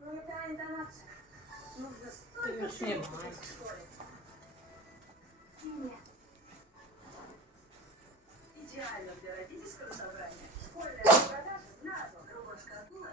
Ну, это интонация. Нужно Ти ж знімаєш. в школе. Нет. Идеально для родительского собрания. Школьная продажа на 2. Рубашка от Пума